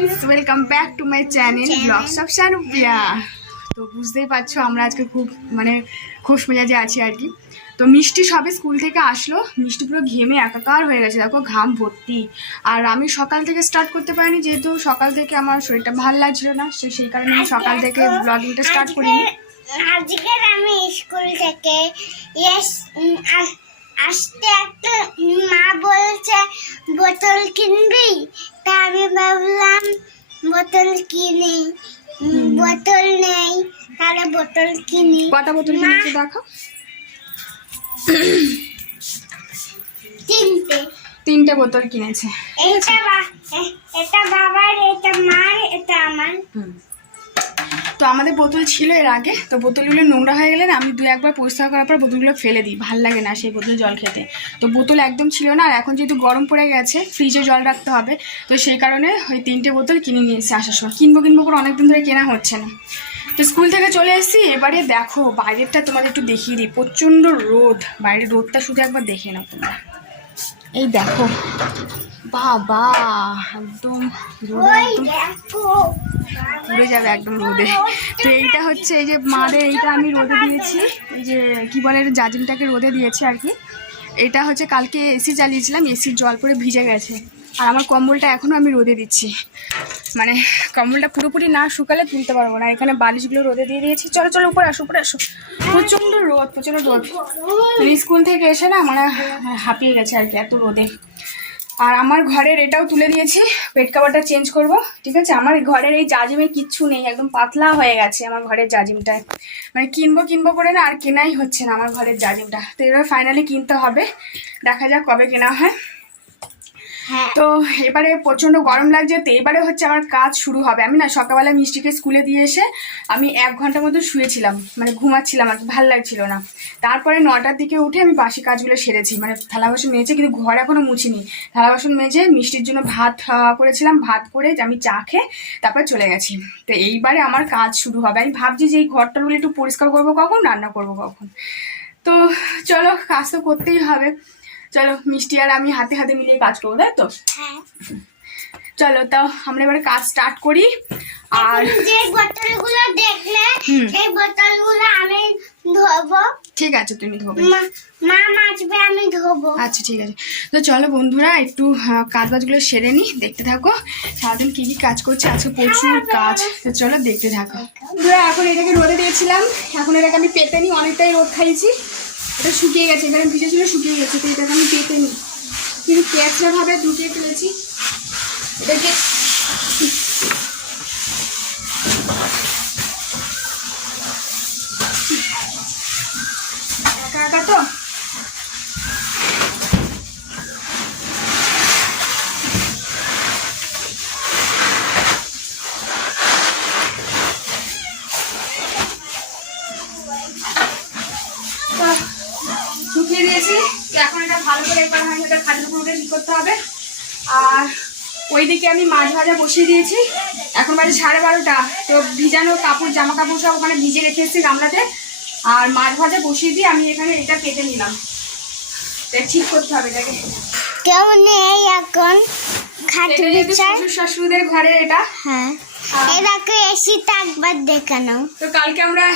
Friends, welcome back to my channel blogs of Shanupriya. তো বুঝতেই পারছো আমরা আজকে খুব খুশ মেজাজে আছি আর কি। তো মিষ্টি সবে স্কুল থেকে আসলো, মিষ্টি পুরো ঘেমে একাকার হয়ে গেছে, দেখো ঘাম ভর্তি। আর আমি সকাল থেকে স্টার্ট করতে পারিনি, যেহেতু সকাল থেকে আমার শরীরটা ভালো লাগছিল না, সেই কারণে আমি সকাল থেকে ব্লগিংটা স্টার্ট করিনি। আজকে আমি স্কুল থেকে আসতে একটা মা বলছে বোতল কিনবি, তা আমি ভাবলাম বোতল কিনি, বোতল নেই, তাহলে বোতল কিনি। কটা বোতল কিনেছো দেখো? তিনটে বোতল কিনেছে। এটা বাবার, এটা মার, এটা আমার। তো আমাদের বোতল ছিল এর আগে, তো বোতলগুলো নোংরা হয়ে গেলে না আমি দু একবার পরিষ্কার করার পর বোতলগুলো ফেলে দিই, ভাল লাগে না সেই বোতল জল খেতে। তো বোতল একদম ছিল না, আর এখন যেহেতু গরম পড়ে গেছে ফ্রিজে জল রাখতে হবে, তো সেই কারণে ওই 3টে বোতল কিনে নিয়ে এসে আসার সময় কিনবো করে অনেকদিন ধরে কেনা হচ্ছে না। তো স্কুল থেকে চলে এসেছি, এবারে দেখো বাইরেরটা তোমাদের একটু দেখিয়ে দিই। প্রচণ্ড রোদ, বাইরের রোদটা শুধু একবার দেখে নাও তোমরা। এই দেখো বাবা, একদম পুড়ে যাবে একদম রোদে। তো এইটা হচ্ছে এই যে মাদের, এইটা আমি রোদে দিয়েছি, এই যে কি বলে জাজিমটাকে রোদে দিয়েছি আর কি। এটা হচ্ছে কালকে এসি চালিয়েছিলাম, এসির জল পরে ভিজে গেছে। আর আমার কম্বলটা এখনও আমি রোদে দিচ্ছি, মানে কম্বলটা পুরোপুরি না শুকালে তুলতে পারবো না। এখানে বালিশগুলো রোদে দিয়ে দিয়েছি। চলো চলো উপরে আসো, উপরে আসো। প্রচণ্ড রোদ, প্রচণ্ড রোদ। স্কুল থেকে এসে না মানে হাঁপিয়ে গেছে আর কি এত রোদে। আর আমার ঘরের এটাও তুলে দিয়েছি, বেড কাভারটা চেঞ্জ করব, ঠিক আছে। আমার ঘরের এই জাজিমে কিচ্ছু নেই, একদম পাতলা হয়ে গেছে আমার ঘরের জাজিমটায়। মানে কিনবো করে না আর কেনাই হচ্ছে না আমার ঘরের জাজিমটা। তো এবার ফাইনালি কিনতে হবে, দেখা যাক কবে কেনা হয়। তো এবারে প্রচণ্ড গরম লাগছে, তো এবারে হচ্ছে আমার কাজ শুরু হবে। আমি না সকালবেলা মিষ্টিকে স্কুলে দিয়ে এসে আমি 1 ঘন্টার মতো শুয়েছিলাম, মানে ঘুমাচ্ছিলাম আর ভালো লাগছিল না। তারপরে 9টার দিকে উঠে আমি বাসি কাজগুলো সেরেছি, মানে থালা বাসন মেজে, কিন্তু ঘর এখনও মুছিনি। থালা বাসন মেজে মিষ্টির জন্য ভাত করেছিলাম, ভাত করে আমি চা খেয়ে তারপরে চলে গেছি। তো এইবারে আমার কাজ শুরু হবে। আমি ভাবছি যে এই ঘরটাগুলো একটু পরিষ্কার করবো কখন, রান্না করবো কখন। তো চলো, কাজ তো করতেই হবে। চলো মিষ্টি আর আমি হাতে হাতে মিলিয়ে কাজ করবো, তাই তো? চলো তাও আমরা এবারে কাজ স্টার্ট করি। আর যে বোতলগুলো দেখলে এই বোতলগুলো আমি ধোবো। ঠিক আছে, তুমি ধোবে। মা মাজবে, আমি ধোবো। আচ্ছা ঠিক আছে। তো চলো বন্ধুরা, একটু কাজ বাজগুলো সেরে নি, দেখতে থাকো সারাদিন কি কি কাজ করছে, আজকে প্রচুর কাজ। তো চলো দেখতে থাকো বন্ধুরা। এখন এটাকে রোদে দিয়েছিলাম, এখন এটাকে আমি পেতে নিই, অনেকটাই রোদ খাইছি। এটা শুকিয়ে গেছে, এখানে ভিজে ছিল শুকিয়ে গেছে, তো এটাকে আমি পেতে নিই। কিন্তু ক্যাচড়া ভাবে ঢুকিয়ে ফেলেছি এটাকে। একা একা তো শুকিয়ে দিয়েছি। এখন এটা ভালো করে একবার এটা খাটের উপর উঠে ঠিক করতে হবে। আর ওইদিকে আমি মাছ ভাজা বসিয়ে দিয়েছি, এখন বাজে 12:30। তো ভিজানো কাপড়, জামা কাপড় সব ওখানে ভিজে রেখে এসেছি গামলাতে। আর মাছ ভাজা বসিয়ে দিয়ে আমি এখানে এটা কেটে নিলাম, ঠিক করতে হবে এটাকে। কেমন নেই এখন খাটে বিছায়? শাশুড়িদের ঘরে এটা। হ্যাঁ, এটাকে এসিটা একবার দেখে নাও। তো কালকে আমরা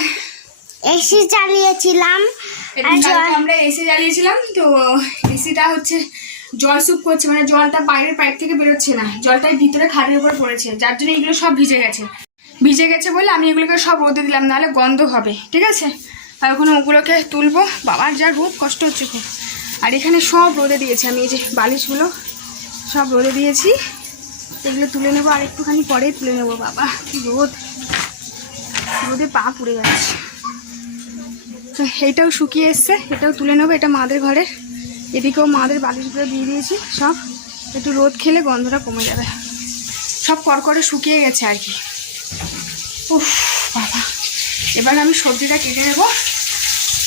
এসি চালিয়েছিলাম, আমরা এসি জ্বালিয়েছিলাম। তো এসিটা হচ্ছে জল স্যুপ করছে, মানে জলটা বাইরের পাইপ থেকে বেরোচ্ছে না, জলটাই ভিতরে খাটের উপর পড়েছে, যার জন্য এগুলো সব ভিজে গেছে বলে আমি এগুলোকে সব রোদে দিলাম, নাহলে গন্ধ হবে, ঠিক আছে। আর ওখানে ওগুলোকে তুলবো, বাবার যা রোদ, কষ্ট হচ্ছে খুব। আর এখানে সব রোদে দিয়েছি আমি, এই যে বালিশগুলো সব রোদে দিয়েছি, এগুলো তুলে নেবো, আর একটুখানি পরেই তুলে নেবো। বাবা কি রোদ, রোদে পা পুড়ে যাচ্ছে। তো এইটাও শুকিয়ে এসছে, এটাও তুলে নেবো, এটা মাদের ঘরে। এদিকেও মাদের বালিশগুলো দিয়ে দিয়েছি, সব একটু রোদ খেলে গন্ধটা কমে যাবে। সব করকরে শুকিয়ে গেছে আর কি। উফ বাবা, এবার আমি সবজিটা কেটে নেবো,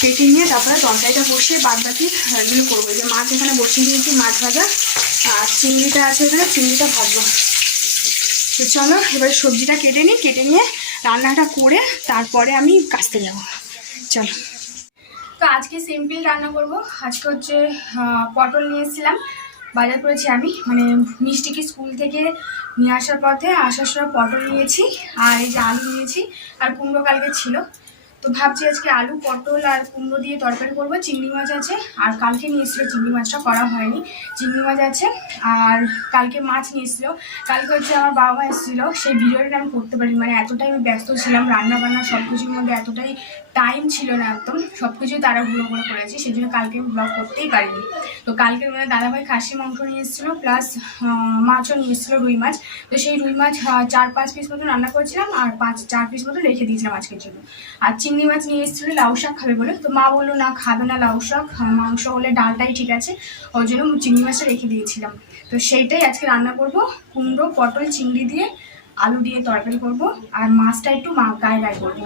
কেটে নিয়ে তারপরে তরকারিটা বসিয়ে বাদ বাকি এগুলো করবো। যে মাছ এখানে বসিয়ে দিয়েছি, মাছ ভাজা, আর চিংড়িটা আছে এখানে, চিংড়িটা ভাজবো। তো চলো এবার সবজিটা কেটে নিই, কেটে নিয়ে রান্নাটা করে তারপরে আমি কাচতে যাবো। চলো। তো আজকে সিম্পল রান্না করব। আজকে হচ্ছে পটল নিয়ে এসেছিলাম, বাজার করেছি আমি, মানে মিষ্টিকে স্কুল থেকে নিয়ে আসার পথে আসার সময় পটল নিয়েছি, আর এই যে আলু নিয়েছি, আর কুমড়ো কালকে ছিল। তো ভাবছি আজকে আলু পটল আর কুমড়ো দিয়ে তরকারি করবো। চিংড়ি মাছ আছে, আর কালকে নিয়ে এসেছিলো চিংড়ি মাছটা করা হয়নি, চিংড়ি মাছ আছে। আর কালকে মাছ নিয়ে এসেছিলো, কালকে হচ্ছে আমার বাবা মা এসেছিলো, সেই ভিডিওটা আমি করতে পারিনি, মানে এতটাই আমি ব্যস্ত ছিলাম, রান্না বান্না সব কিছুর মধ্যে এতটাই টাইম ছিল না, একদম সব কিছুই তাড়াহুড়ো করে করেছি, সেই জন্য কালকে ব্লগ করতেই পারিনি। তো কালকের মানে দাদাভাই খাসি মাংস নিয়ে এসেছিলো, প্লাস মাছও নিয়ে এসেছিলো, রুই মাছ। তো সেই রুই মাছ 4-5 পিস মতো রান্না করেছিলাম, আর 4 পিস মতো রেখে দিয়েছিলাম আজকের জন্য। আর চিংড়ি মাছ নিয়ে এসেছিলো লাউ শাক খাবে বলে, তো মা বললো না খাবে না লাউ শাক, মাংস হলে ডালটাই ঠিক আছে, ওই জন্য চিংড়ি মাছটা রেখে দিয়েছিলাম। তো সেইটাই আজকে রান্না করব, কুমড়ো পটল চিংড়ি দিয়ে আলু দিয়ে তরকারি করব, আর মাছটা একটু গায়ে গায়ে করবো।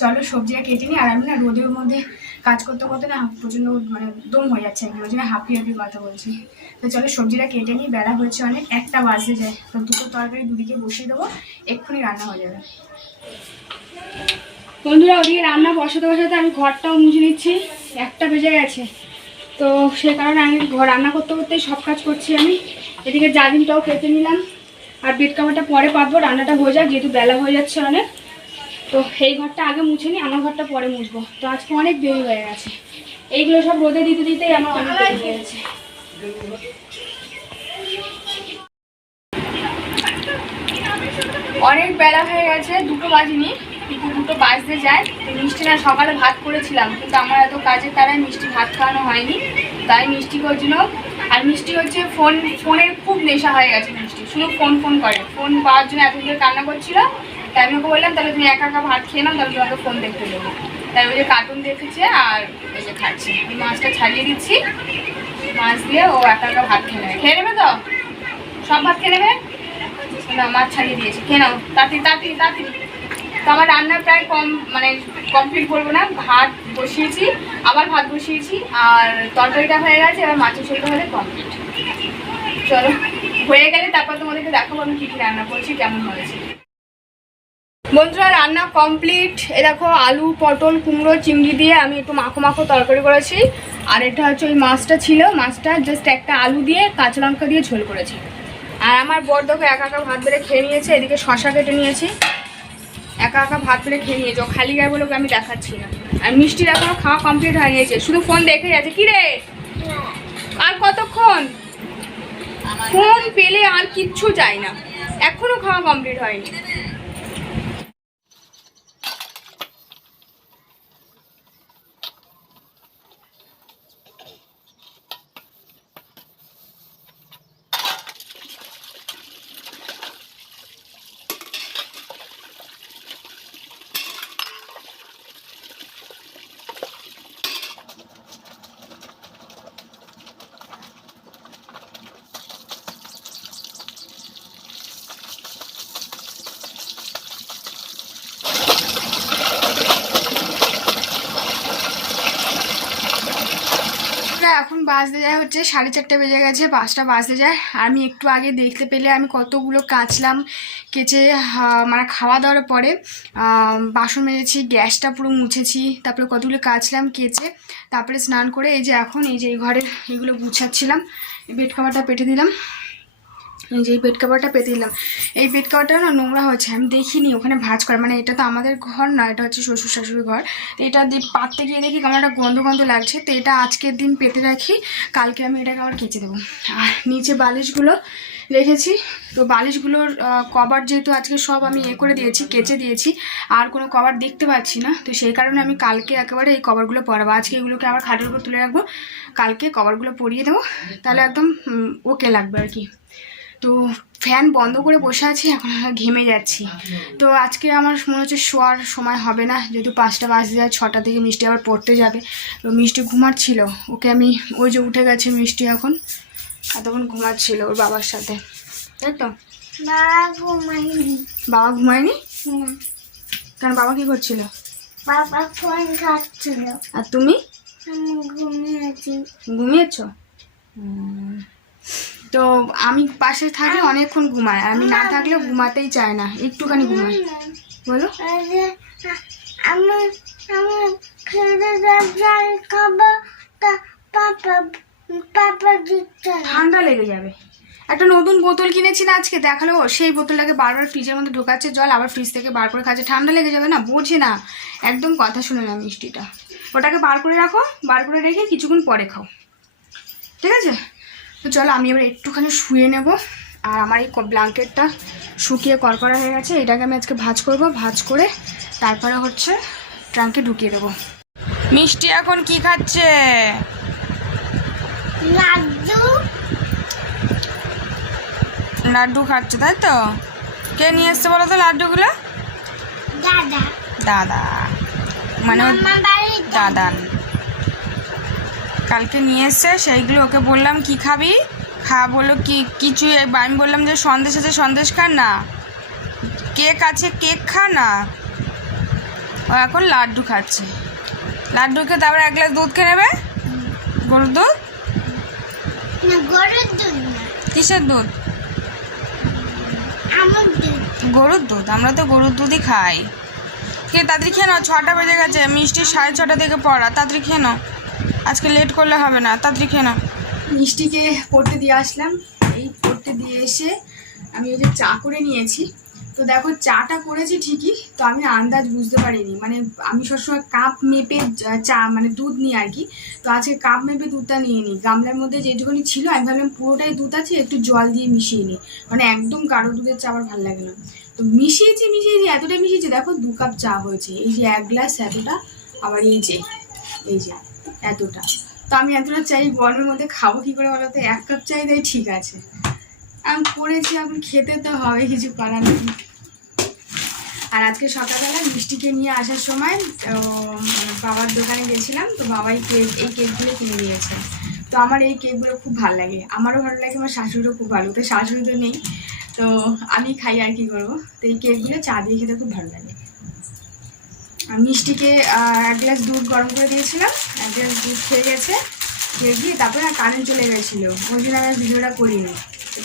চলো সবজিটা কেটে নিই, আর আমি না রোদের মধ্যে কাজ করতে করতে না প্রচণ্ড মানে দম হয়ে যাচ্ছে, ওই জন্য হাঁপিয়ে হাঁপিয়ে কথা বলছি। তো চলো সবজিটা কেটে নিই, বেলা হয়েছে অনেক, 1টা বাজতে যায়, তো দুটো তরকারি দুদিকে বসিয়ে দেবো, এক্ষুনি রান্না হয়ে যাবে। বন্ধুরা ওদিকে রান্না বসাতে বসাতে আমি ঘরটাও মুছে নিচ্ছি, 1টা বেজে গেছে। তো সে কারণে আমি রান্না করতে করতেই সব কাজ করছি আমি। এদিকে জাজিমটাও কেটে নিলাম, আর বেড কাভারটা পরে পাতবো, রান্নাটা হয়ে যাক, যেহেতু বেলা হয়ে যাচ্ছে অনেক। তো এই ঘরটা আগে মুছে নিই, আমার ঘরটা পরে মুছবো। তো আজকে অনেক দেরি হয়ে গেছে, এইগুলো সব রোদে দিতে দিতেই আমার অনেক দেরি হয়ে গেছে। অনেক বেলা হয়ে গেছে, 2টো বাজেনি, কিন্তু 2টো বাজতে যায়। তো মিষ্টি না সকালে ভাত করেছিলাম, কিন্তু আমার এত কাজের তারায় মিষ্টি ভাত খাওয়ানো হয়নি, তাই মিষ্টি করছিল। আর মিষ্টি হচ্ছে ফোনের খুব নেশা হয়ে গেছে, মিষ্টি শুধু ফোন করে, ফোন পাওয়ার জন্য এত দূরে কান্না করছিল। তাই আমি ওকে বললাম তাহলে তুমি একা একা ভাত খেয়ে নাও, তাহলে তোমাকে ফোন দেখতে দেবো। তাই ওই যে কার্টুন দেখেছে আর ওই যে খাচ্ছে। আমি মাছটা ছাড়িয়ে দিচ্ছি, মাছ দিয়ে ও একা একা ভাত খেয়ে নেবে তো সব ভাত খেয়ে নেবে না, মাছ ছাড়িয়ে দিয়েছি, খেয়ে নাও তাড়াতাড়ি তাড়াতাড়ি তাড়াতাড়ি। তো আমার রান্না প্রায় কমপ্লিট করবো না, ভাত বসিয়েছি, আবার ভাত বসিয়েছি, আর তরকারিটা হয়ে গেছে, এবার মাছের ঝোলটা হলে কমপ্লিট। চলো হয়ে গেলে তারপর তোমাদেরকে দেখাবো আমি কী কী রান্না করছি, কেমন হয়েছে। বন্ধুরা রান্না কমপ্লিট। এ দেখো আলু পটল কুমড়ো চিংড়ি দিয়ে আমি একটু মাখো মাখো তরকারি করেছি, আর এটা হচ্ছে ওই মাছটা ছিল, মাছটা জাস্ট একটা আলু দিয়ে কাঁচা লঙ্কা দিয়ে ঝোল করেছি। আর আমার বর দেখো একা একা ভাত বেড়ে খেয়ে নিয়েছে, এদিকে শশা কেটে নিয়েছি, একা একা ভাত বেড়ে খেয়ে নিয়েছে, ও খালি গায়ে বলে আমি দেখাচ্ছি না। আর মিষ্টির এখনো খাওয়া কমপ্লিট হয়ে গিয়েছে, শুধু ফোন দেখে যাচ্ছে। কি রে আর কতক্ষণ, ফোন পেলে আর কিচ্ছু চাই না, এখনো খাওয়া কমপ্লিট হয়নি। এখন বাজতে যায় হচ্ছে 4:30 বেজে গেছে, 5টা বাজতে যায়। আর আমি একটু আগে দেখতে পেলে আমি কতগুলো কাচলাম, কেচে মানে খাওয়া দাওয়ার পরে বাসন মেজেছি, গ্যাসটা পুরো মুছেছি, তারপরে কতগুলো কাচলাম কেচে, তারপরে স্নান করে এই যে এখন এই যে এই ঘরে এগুলো গুছাচ্ছিলাম। বেড কাভারটা পেতে দিলাম, এই যে এই বেড কাভারটা পেতে দিলাম। এই বেড কাভারটা না নোংরা হচ্ছে, আমি দেখিনি ওখানে ভাঁজ করে, মানে এটা তো আমাদের ঘর না, এটা হচ্ছে শ্বশুর শাশুড়ির ঘর। তো এটা পাততে গিয়ে দেখি কেমন একটা গন্ধ গন্ধ লাগছে, তো এটা আজকের দিন পেতে রাখি, কালকে আমি এটাকে আবার কেচে দেবো। আর নিচে বালিশগুলো রেখেছি, তো বালিশগুলোর কভার যেহেতু আজকে সব আমি করে দিয়েছি, কেচে দিয়েছি, আর কোনো কভার দেখতে পাচ্ছি না, তো সেই কারণে আমি কালকে একেবারে এই কভারগুলো পরাবো। আজকে এগুলোকে আবার খাটের উপর তুলে রাখবো, কালকে কভারগুলো পরিয়ে দেবো, তাহলে একদম ওকে লাগবে আর কি। তো ফ্যান বন্ধ করে বসে আছি, এখন ঘেমে যাচ্ছি। তো আজকে আমার মনে হচ্ছে শোয়ার সময় হবে না, যেহেতু 5টা বাজতে যায়, 6টা থেকে মিষ্টি আবার পড়তে যাবে। তো মিষ্টি ঘুমাচ্ছিল, ওকে আমি ওই যে উঠে গেছে মিষ্টি, এখন তখন ঘুমাচ্ছিল ওর বাবার সাথে, তাই তো? বাবা ঘুমায়নি কারণ বাবা কি করছিল? বাবা ফোন খাচ্ছিল। আর তুমি? ঘুমিয়েছো? তো আমি পাশে থাকলে অনেকক্ষণ ঘুমায়, আর আমি না থাকলে ঘুমাতেই চায় না, একটুখানি ঘুমায়। বলো। আমার খেতে খাবো, পাপা পাপা দিচ্ছে না। ঠান্ডা লেগে যাবে। একটা নতুন বোতল কিনেছি না আজকে, দেখালো, সেই বোতলটাকে বারবার ফ্রিজের মধ্যে ঢোকাচ্ছে জল, আবার ফ্রিজ থেকে বার করে খাচ্ছে, ঠান্ডা লেগে যাবে না, বোঝে না, একদম কথা শুনে না মিষ্টিটা। ওটাকে বার করে রাখো, বার করে রেখে কিছুক্ষণ পরে খাও, ঠিক আছে? তো চলো আমি এবার একটুখানি শুয়ে নেব। আর আমার এই ব্ল্যাঙ্কেটটা শুকিয়ে কড়কড়া হয়ে গেছে, এটাকে আমি আজকে ভাঁজ করব, ভাঁজ করে তারপরে হচ্ছে ট্রাঙ্কে ঢুকিয়ে দেবো। মিষ্টি এখন কি খাচ্ছে? লাড্ডু। লাড্ডু খাচ্ছে, তাই তো? কে নিয়ে এসছে বলো তো লাড্ডুগুলো? দাদা। দাদা মানে মামা বাড়ির দাদা কালকে নিয়ে এসছে, সেইগুলো ওকে বললাম কি খাবি খা, বললো কি কিছু, আমি বললাম যে সন্দেশ আছে সন্দেশ খা না, কেক আছে কেক খা না, ও এখন লাড্ডু খাচ্ছে। লাড্ডু খেয়ে তারপরে 1 গ্লাস দুধ খেয়ে নেবে, গরুর দুধ। না, গরুর দুধ না, কিসের দুধ? আমুল দুধ। গরুর দুধ, আমরা তো গরুর দুধই খাই। কে তাড়াতাড়ি খেয়ে নাও, 6টা বেজে গেছে, মিষ্টি 6:30 থেকে পড়া, তাড়াতাড়ি খেয়ে নাও, আজকে লেট করলে হবে না, তাড়াতাড়ি খেয়ে নাও। মিষ্টিকে পড়তে দিয়ে আসলাম, এই পড়তে দিয়ে এসে আমি ওই যে চা করে নিয়েছি। তো দেখো চাটা করেছি ঠিকই, তো আমি আন্দাজ বুঝতে পারিনি, মানে আমি সবসময় কাপ মেপে চা মানে দুধ নিই আর কি। তো আজকে কাপ মেপে দুধটা নিয়ে নিই, গামলার মধ্যে যেটুকুনি ছিল আমি ভাবলাম পুরোটাই দুধ আছে, একটু জল দিয়ে মিশিয়ে নিই, মানে একদম গাঢ় দুধের চা আমার ভালো লাগে না। তো মিশিয়েছি এতটাই মিশিয়েছি, দেখো 2 কাপ চা হয়েছে, এই যে 1 গ্লাস এতটা, আবার এই যে এতটা। তো আমি এতটা চাই গরমের মধ্যে খাবো কি করে বলো তো, 1 কাপ চাই দেয়, ঠিক আছে আমি করেছি, এখন খেতে তো হবে, কিছু করার নেই। আর আজকে সকালবেলা মিষ্টিকে নিয়ে আসার সময় বাবার দোকানে গেছিলাম, তো বাবাই এই কেকগুলো কিনে দিয়েছে। তো আমার এই কেকগুলো খুব ভালো লাগে, আমারও ভালো লাগে, আমার শাশুড়িরও খুব ভালো, তো শাশুড়ি তো নেই, তো আমি খাই আর কি করবো। তো এই কেকগুলো চা দিয়ে খেতে খুব ভালো লাগে। আর মিষ্টিকে 1 গ্লাস দুধ গরম করে দিয়েছিলাম, 1 গ্লাস দুধ খেয়ে গেছে, খেয়ে দিয়ে তারপরে কারেন্ট চলে গেছিলো, ওই জন্য আমি ভিডিওটা করিনি।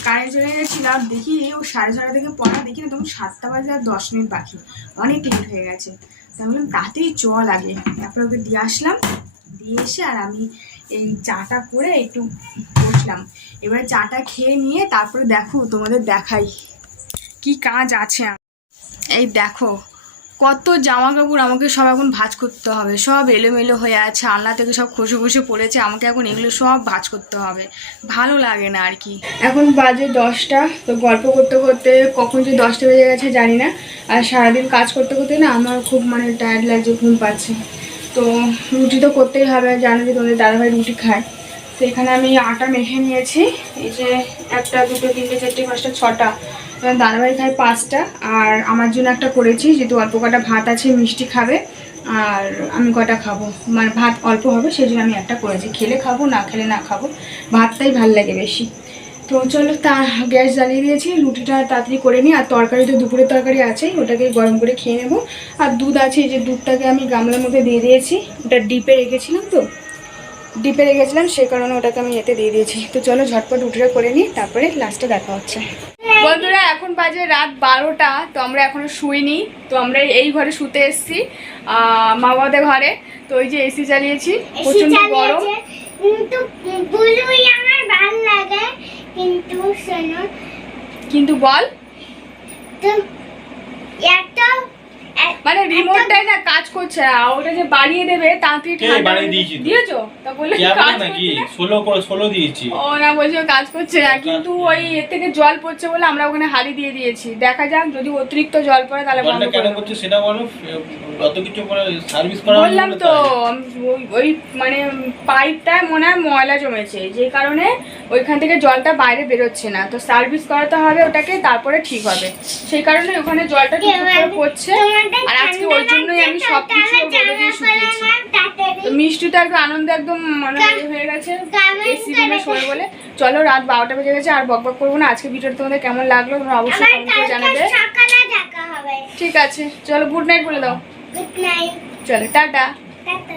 কারেন্ট চলে গেছিলো, আর দেখি ও 6:30 থেকে পড়া, দেখি না তখন 7টা বাজে আর 10 মিনিট বাকি, অনেক লেট হয়ে গেছে। তাই বললাম তাতেই চল আগে, তারপরে ওকে দিয়ে আসলাম, দিয়ে এসে আর আমি এই চাটা করে একটু বসলাম। এবারে চাটা খেয়ে নিয়ে তারপরে দেখো তোমাদের দেখাই কি কাজ আছে। এই দেখো কত জামা কাপড় আমাকে সব এখন ভাঁজ করতে হবে, সব এলোমেলো হয়ে আছে, আলনা থেকে সব খসে খসে পড়েছে, আমাকে এখন এগুলো সব ভাঁজ করতে হবে, ভালো লাগে না আর কি। এখন বাজে 10টা, তো গল্প করতে করতে কখন যে 10টা বেজে গেছে জানি না। আর সারাদিন কাজ করতে করতে না আমার খুব মানে টায়ার্ড লাগছে, ঘুম পাচ্ছে। তো রুটি তো করতেই হবে, জানো যে তোমাদের দাদাভাই রুটি খায়। তো এখানে আমি আটা মেখে নিয়েছি, এই যে 1, 2, 3, 4, 5, 6টা, দাদাভাই খায় 5টা, আর আমার জন্য একটা করেছি, যেহেতু অল্প কটা ভাত আছে, মিষ্টি খাবে আর আমি কটা খাবো, মানে ভাত অল্প হবে সেই জন্য আমি একটা করেছি, খেলে খাবো না খেলে না খাবো, ভাতটাই ভাল লাগে বেশি। তো চলো গ্যাস জ্বালিয়ে দিয়েছি, রুটিটা তাড়াতাড়ি করে নিই, আর তরকারি তো দুপুরের তরকারি আছেই, ওটাকে গরম করে খেয়ে নেবো। আর দুধ আছে, এই যে দুধটাকে আমি গামলার মধ্যে দিয়ে দিয়েছি, ওটা ডিপে রেখেছিলাম, তো ডিপে রেখেছিলাম সেই কারণে ওটাকে আমি এতে দিয়ে দিয়েছি। তো চলো ঝটপট রুটিটা করে নিই, তারপরে লাস্টে দেখা হচ্ছে। বন্ধুরা এখন বাজে রাত 12টা, তো আমরা এখনো শুইনি, তো আমরা এই ঘরে শুতে এসেছি মা বাবাদের ঘরে। তো ওই যে এসি চালিয়েছি, প্রচন্ড গরম, কিন্তু বুলুই আমার ভালো লাগে, কিন্তু শোনো, কিন্তু বল তো এত মানে রিমোটটাই না কাজ করছে না, ওটা যে বাড়িয়ে দেবে তাড়াতাড়ি ঠান্ডা দিয়েছো, তা বললে কাজ নাকি করছে 16 দিয়েছি, ও না বলছে কাজ করছে না, কিন্তু ওই এর থেকে জল পড়ছে বলে আমরা ওখানে হাড়ি দিয়ে দিয়েছি, দেখা যাক যদি অতিরিক্ত জল পড়ে তাহলে বন্ধ কেন করে করছে সেটা বলো, অত কিছু করে সার্ভিস করা বললাম তো, ওই মানে পাইপটায় মনে হয় ময়লা জমেছে, যে কারণে ওইখান থেকে জলটা বাইরে বেরোচ্ছে না, তো সার্ভিস করাতে হবে ওটাকে, তারপরে ঠিক হবে, সেই কারণে ওখানে জলটা টুকটুক পড়ছে। আর আজকে ওই জন্যই আমি সবকিছু বলে দিয়ে শুকিয়েছি। তো মিষ্টি তো একদম আনন্দে একদম মনে হয়ে গেছে এসি রুমে শোয় বলে। চলো রাত 12টা বেজে গেছে, আর বকবক করবো না। আজকে ভিডিওটা তোমাদের কেমন লাগলো তোমরা অবশ্যই কমেন্ট করে জানাবে। ঠিক আছে, চলো গুড নাইট বলে দাও। গুড নাইট, চলো টাটা। টাটা।